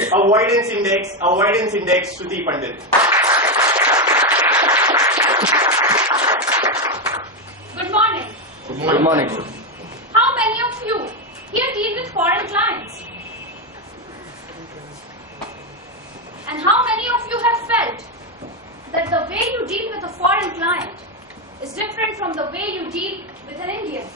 Avoidance Index, Shruti Pandit. Good morning. Good morning. How many of you here deal with foreign clients? And how many of you have felt that the way you deal with a foreign client is different from the way you deal with an Indian?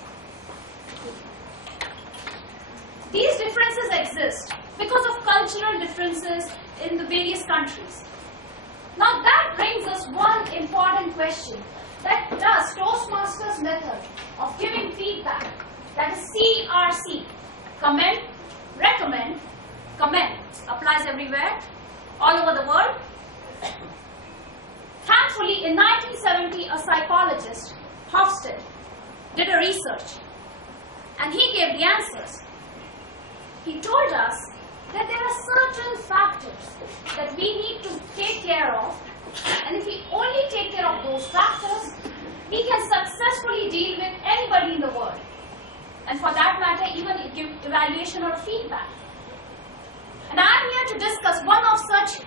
These differences exist because of cultural differences in the various countries. Now that brings us one important question. That does Toastmasters' method of giving feedback, that is CRC, comment, recommend, comment, applies everywhere, all over the world? Thankfully, in 1970, a psychologist, Hofstede, did a research, and he gave the answers. He told us that there are certain factors that we need to take care of, and if we only take care of those factors, we can successfully deal with anybody in the world. And for that matter, even give evaluation or feedback. And I am here to discuss one of such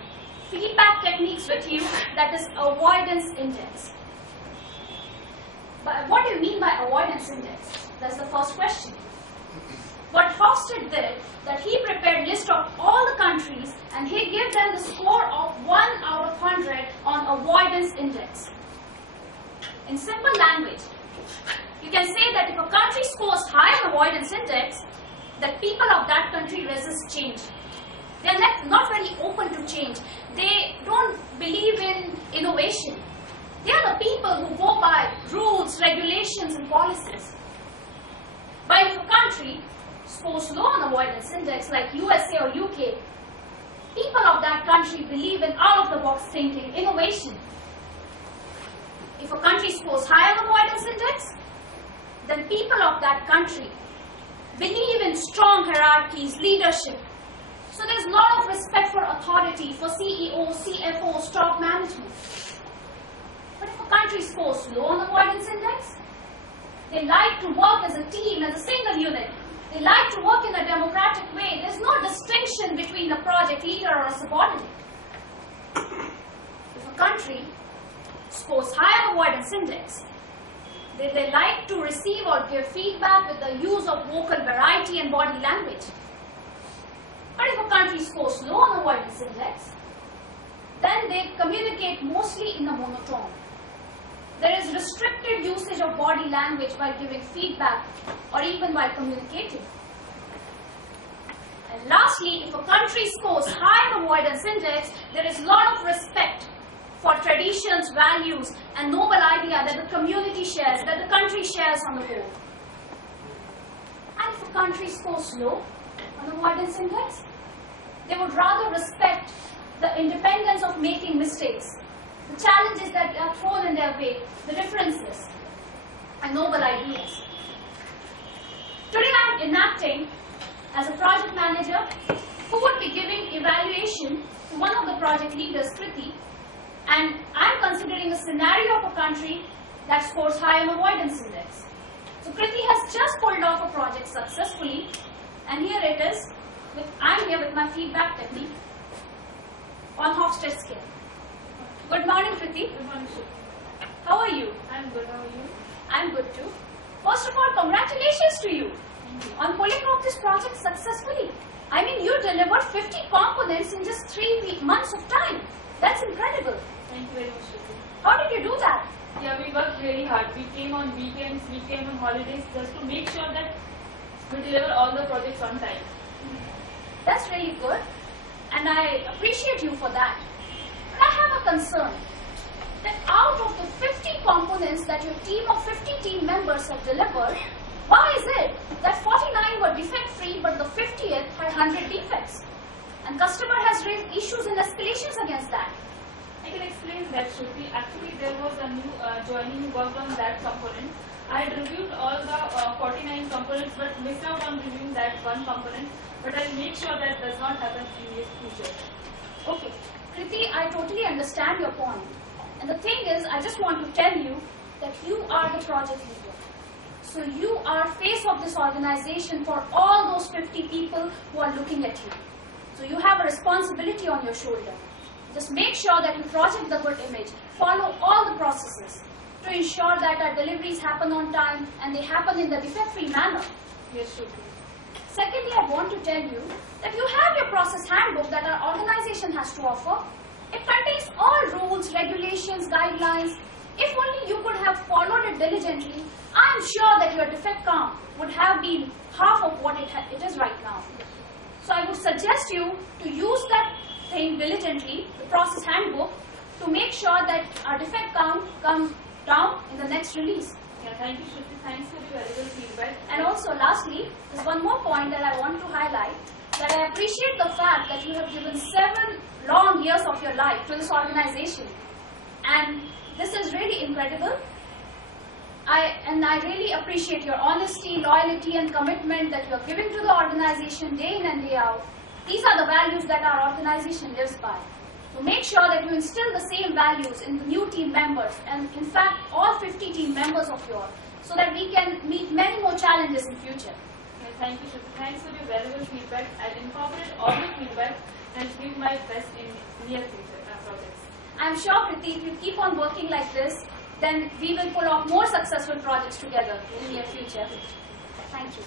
feedback techniques with you, that is Avoidance Index. But what do you mean by Avoidance Index? That's the first question. What Hofstede did, that he prepared a list of all the countries and he gave them the score of 1 out of 100 on Avoidance Index. In simple language, you can say that if a country scores high on Avoidance Index, the people of that country resist change. They are not very open to change. They don't believe in innovation. They are the people who go by rules, regulations, and policies. But if a country scores low on Avoidance Index, like USA or UK, people of that country believe in out-of-the-box thinking, innovation. If a country scores high on Avoidance Index, then people of that country believe in strong hierarchies, leadership. So there's a lot of respect for authority, for CEOs, CFOs, top management. But if a country scores low on Avoidance Index, they like to work as a team, as a single unit. They like to work in a democratic way. There's no distinction between a project leader or a subordinate. If a country scores high on Avoidance Index, they like to receive or give feedback with the use of vocal variety and body language. But if a country scores low on Avoidance Index, then they communicate mostly in a monotone. There is restricted usage of body language while giving feedback or even while communicating. And lastly, if a country scores high on Avoidance Index, there is a lot of respect for traditions, values, and noble idea that the community shares, that the country shares on the whole. And if a country scores low on Avoidance Index, they would rather respect the independence of making mistakes, the challenges that are thrown in their way, the differences, and noble ideas. Today I am enacting as a project manager who would be giving evaluation to one of the project leaders, Kriti, and I am considering a scenario of a country that scores high on Avoidance Index. So Kriti has just pulled off a project successfully, and here it is. I am here with my feedback technique on Hofstede scale. Good morning, Kriti. Good morning, Shruti. How are you? I'm good. How are you? I'm good too. First of all, congratulations to you on pulling off this project successfully. I mean, you delivered 50 components in just 3 months of time. That's incredible. Thank you very much, Shruti. How did you do that? Yeah, we worked really hard. We came on weekends, we came on holidays just to make sure that we deliver all the projects on time. That's really good, and I appreciate you for that. But I have a concern that out of the 50 components that your team of 50 team members have delivered, why is it that 49 were defect-free but the 50th had 100 defects? And customer has raised issues and escalations against that. I can explain that, Shruti. Actually, there was a new joining who worked on that component. I had reviewed all the 49 components but missed out on reviewing that one component. But I'll make sure that does not happen in the future. Okay. Kriti, I totally understand your point. And the thing is, I just want to tell you that you are the project leader. So you are face of this organization for all those 50 people who are looking at you. So you have a responsibility on your shoulder. Just make sure that you project the good image, follow all the processes to ensure that our deliveries happen on time and they happen in the defect-free manner. Yes, Shruti. Secondly, I want to tell you that you have your process handbook that our organization has to offer. It contains all rules, regulations, guidelines. If only you could have followed it diligently, I am sure that your defect count would have been half of what it is right now. So I would suggest you to use that thing diligently, the process handbook, to make sure that our defect count comes down in the next release. Yeah, thank you, Shruti. Thanks for the valuable feedback. And also, lastly, there's one more point that I want to highlight, that I appreciate the fact that you have given 7 long years of your life to this organization. And this is really incredible. I really appreciate your honesty, loyalty, and commitment that you are giving to the organization day in and day out. These are the values that our organization lives by. So make sure that you instill the same values in the new team members, and in fact all 50 team members of yours, so that we can meet many more challenges in future. Yeah, thank you, Shruti. Thanks for your valuable feedback. I'll incorporate all the feedback and give my best in near future projects. I'm sure, Priti, if you keep on working like this, then we will pull off more successful projects together in the near future. Thank you.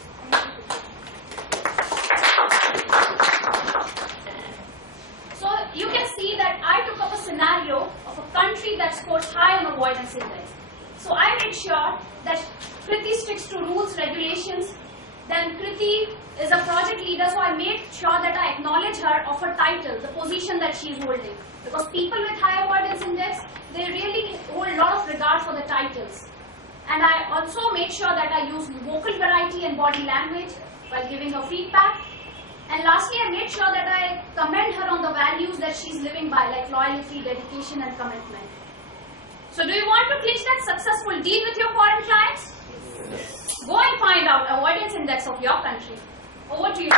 So you can see that I took up a scenario of a country that scores high on avoidance index. So I made sure that Kriti sticks to rules, regulations. Then Kriti is a project leader, so I made sure that I acknowledge her of her title, the position that she is holding. Because people with high avoidance index, they really hold a lot of regard for the titles. And I also made sure that I use vocal variety and body language while giving her feedback. And lastly, I made sure that I commend her on the values that she's living by, like loyalty, dedication, and commitment. So do you want to clinch that successful deal with your foreign clients? Yes. Go and find out avoidance index of your country. Over to you.